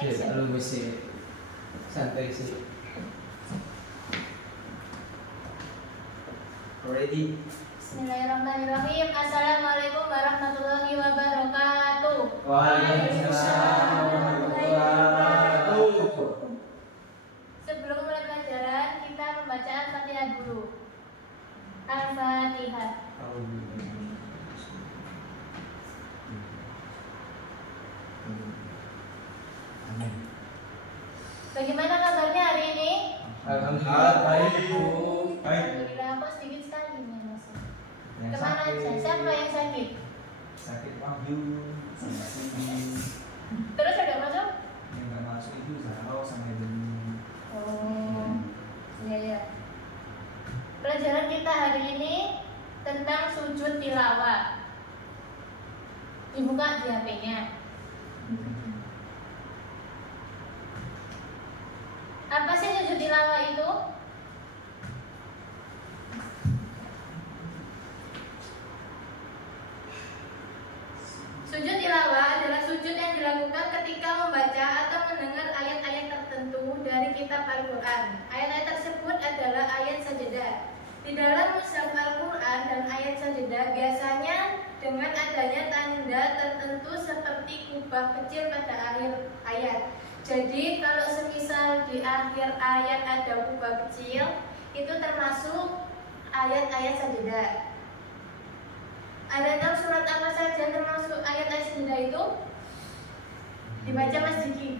Iya, lu mesti santai sih. Ready? Bismillahirrahmanirrahim. Assalamualaikum warahmatullahi wabarakatuh. Waalaikumsalam warahmatullahi wabarakatuh. Sebelum mulai pelajaran, kita membaca Al-Fatihah dulu. Al-Fatihah. Bagaimana kabarnya hari ini? Alhamdulillah baik Bu. Baik. Alhamdulillah, kok sedikit sekali nih masuk. Yang Kemana sakit. aja? Siapa yang sakit? Sakit wahyu, sama sini. Terus ada masuk? Yang nggak masuk itu Zahra sama Deni. Oh, iya. Pelajaran kita hari ini tentang sujud tilawah. Dibuka di HP-nya. Apa sih sujud tilawah itu? Sujud tilawah adalah sujud yang dilakukan ketika membaca atau mendengar ayat-ayat tertentu dari kitab Al-Quran. Ayat-ayat tersebut adalah ayat sajadah. Di dalam mushaf Al-Quran dan ayat sajadah biasanya dengan adanya tanda tertentu seperti kubah kecil pada akhir ayat. Jadi kalau semisal di akhir ayat ada kubah kecil, itu termasuk ayat-ayat sajadah. Ada tahu surat apa saja termasuk ayat-ayat sajadah itu? Dibaca Mas Diki.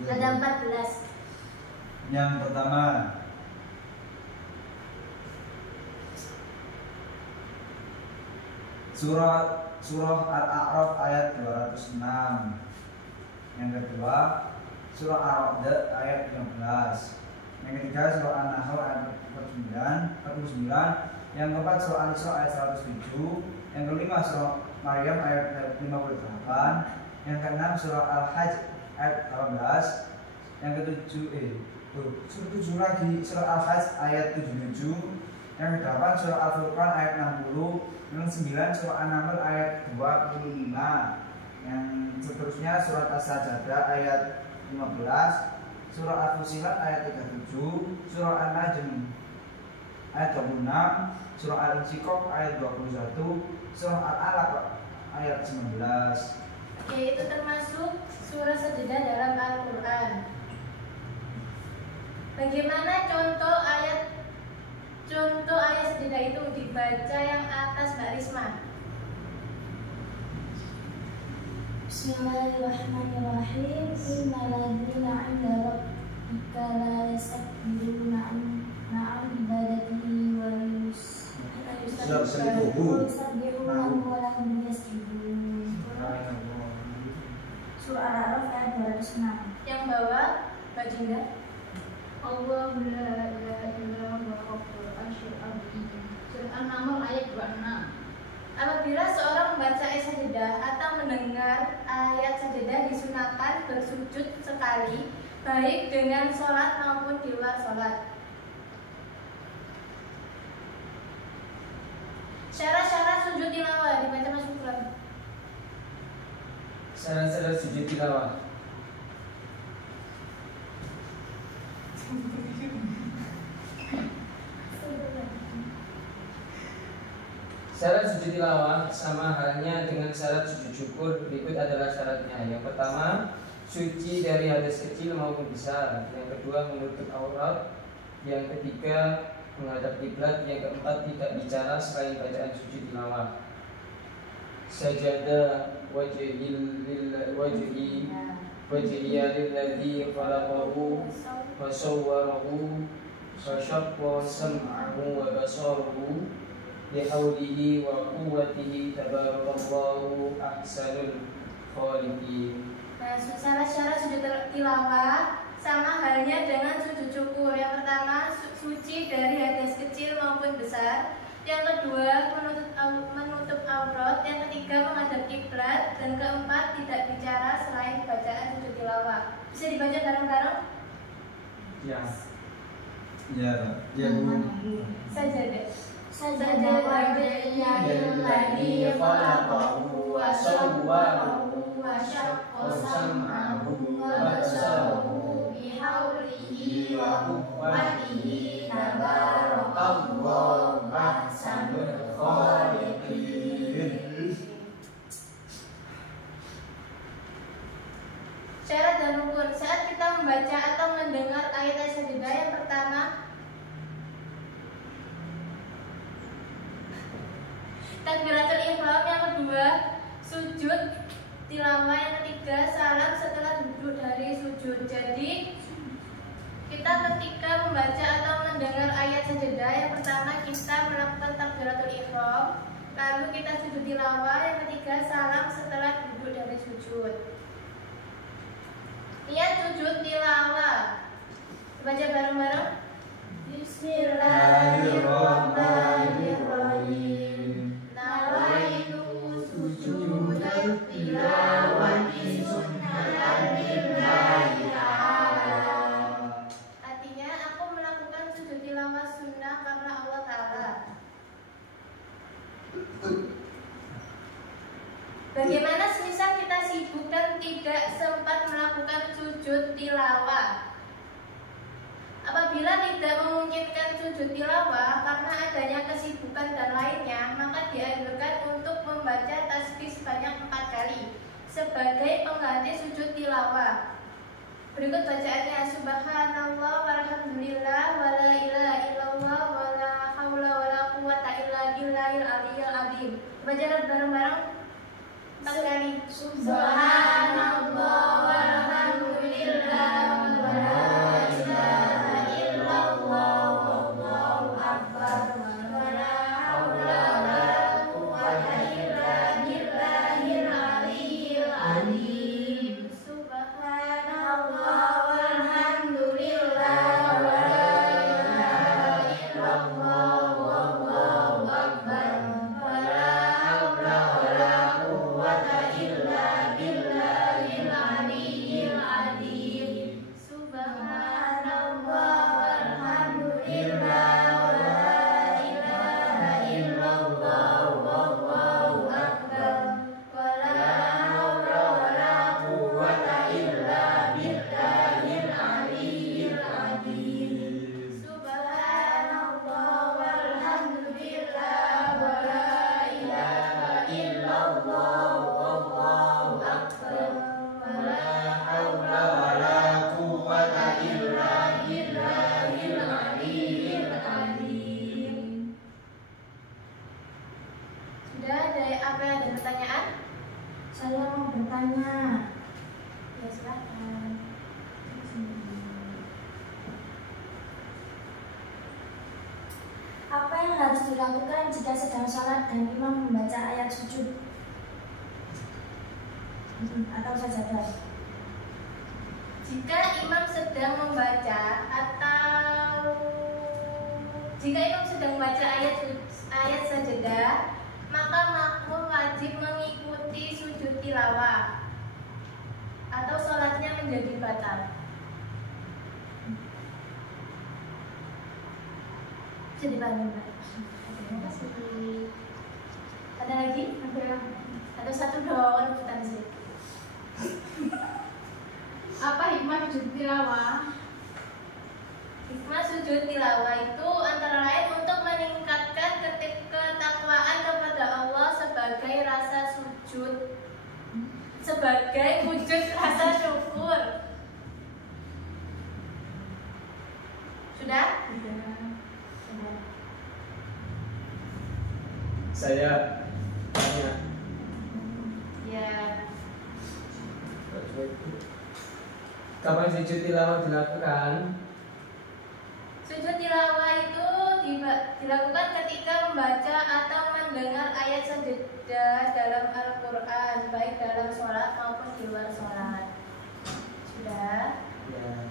Ada 14. Yang pertama, Surah Al-A'raf ayat 206. Yang kedua, Surah Ar-Ra'd ayat 15. Yang ketiga, Surah An-Nahl ayat 49. Yang keempat, Surah Al-Isra ayat 107. Yang kelima, Surah Maryam ayat 58. Yang keenam, Surah Al-Hajj ayat 18. Yang ketujuh, surah lagi, Surah Al-Hajj ayat 77. Yang kedelapan, Surah Al-Furqan ayat 60. Yang sembilan, Surah An-Naml ayat 25. Yang seterusnya Surat As-Sajdah ayat 15, Surah Al-Fusilat ayat 37, Surah An-Najm ayat 26, Surah Al-Insyiqaq ayat 21, Surah Al-Alaq ayat 19. Oke, itu termasuk surah sajadah dalam Al-Quran. Bagaimana contoh ayat sajadah itu? Dibaca yang atas Mbak Risma. Bismillahirrahmanirrahim. Innal ladzina 'inda rabbika la yastakbiruna 'an ibadatihi wa yusabbihunahu wa lahu yasjudun. Surah Al-A'raf ayat 206. Yang bawah Baginda. Allahu la ilaha illa huwa rabbul arsyil azim. Surah An-Naml ayat 26. Apabila seorang membaca ayat sajadah atau mendengar ayat sajadah disunahkan bersujud sekali, baik dengan sholat maupun di luar sholat. Syarat-syarat sujud tilawah dibaca Mas Syukron. Syarat-syarat sujud tilawah. Syarat sujud tilawah sama halnya dengan syarat sujud syukur. Berikut adalah syaratnya. Yang pertama, suci dari hadas kecil maupun besar. Yang kedua, menutup aurat. Yang ketiga, menghadap kiblat. Yang keempat, tidak bicara selain bacaan sujud tilawah. Sajada wajhiya lilladzi khalaqahu wa sawwarahu wa syaqqa sam'ahu wa basarahu bihaulihi wa quwwatihi tabarakallahu ahsanul khaliqin. Nah, syarat-syarat sujud tilawah sama halnya dengan sujud syukur. Yang pertama, suci dari hadas kecil maupun besar. Yang kedua, menutup aurat. Yang ketiga, menghadap kiblat. Dan keempat, tidak bicara selain bacaan sujud tilawah. Bisa dibaca bareng-bareng? Ya. Ya Bu. Sajadah. Sajada wajhiya lilladzi khalaqahu wa sawwarahu wa syaqqa sam'ahu Syarat dan rukun. Saat kita membaca atau mendengar ayat-ayat sajadah, yang pertama takbiratul ihram, yang kedua sujud tilawah, yang ketiga salam setelah duduk dari sujud. Jadi kita ketika membaca atau mendengar ayat sajadah, yang pertama kita melakukan takbiratul ihram, lalu kita sujud tilawah, yang ketiga salam setelah duduk dari sujud. Niat sujud tilawah, baca bareng-bareng. Bismillahirrahmanirrahim. Nawaitu sujudat tilawati sunnatan lillahi ta'ala. Artinya aku melakukan sujud tilawah sunnah karena Allah Ta'ala. Bagaimana semisal kita sibuk dan tidak sempat melakukan sujud tilawah? Apabila tidak memungkinkan sujud tilawah karena adanya kesibukan dan lainnya, maka dianjurkan untuk membaca tasbih sebanyak 4 kali sebagai pengganti sujud tilawah. Berikut bacaannya: Subhanallah walhamdulillah wala ilaha illallah wala haula wala quwwata illa billahil aliyyil azim. Baca bareng-bareng 4 kali. Subhanallah walhamdulillah wala ilaha illallah wallahu akbar wala haula wala quwwata illa billahil aliyyil azim. Subhanallah walhamdulillah wala ilaha illallah wallahu akbar wala haula wala quwwata illa billahil aliyyil azim. Subhanallah walhamdulillah wala ilaha illallah wallahu akbar wala haula wala quwwata illa billahil aliyyil azim. Subhanallah walhamdulillah wala ilaha illallah wallahu akbar wala haula wala quwwata illa billahil aliyyil azim. Sudah ada apa yang ada pertanyaan? Saya mau bertanya. Ya silakan. Apa yang harus dilakukan jika sedang sholat dan imam membaca ayat sujud atau sajadah? Jika imam sedang membaca ayat sajadah, maka makmum wajib mengikuti sujud tilawah atau sholatnya menjadi batal. Jadi bangun. Terima kasih. Ada lagi? Ada satu dua rebutan sih. Apa hikmah sujud tilawah? Hikmah sujud tilawah itu antara lain untuk meningkatkan ketakwaan kepada Allah sebagai rasa sujud, sebagai wujud rasa syukur. Sudah? Saya tanya. Ya. Kapan sujud tilawah dilakukan? Sujud tilawah itu dilakukan ketika membaca atau mendengar ayat sajadah dalam Al-Quran, baik dalam sholat maupun di luar sholat. Sudah? Ya.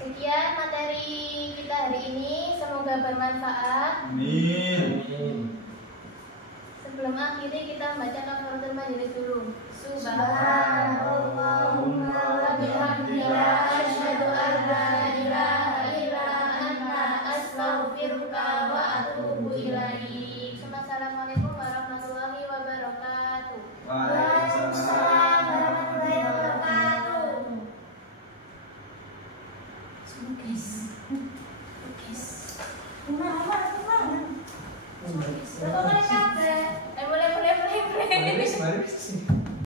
Sekian materi kita hari ini, semoga bermanfaat. Amin. Sebelum akhirnya kita baca kafaratul majelis dulu. Subhanallahumma wa bihamdika asyhadu an la ilaha illa anta astaghfiruka wa atubu ilaik. Assalamualaikum warahmatullahi wabarakatuh. Waalaikumsalam warahmatullahi wabarakatuh. Semoga Lukis. Gimana? Lukis.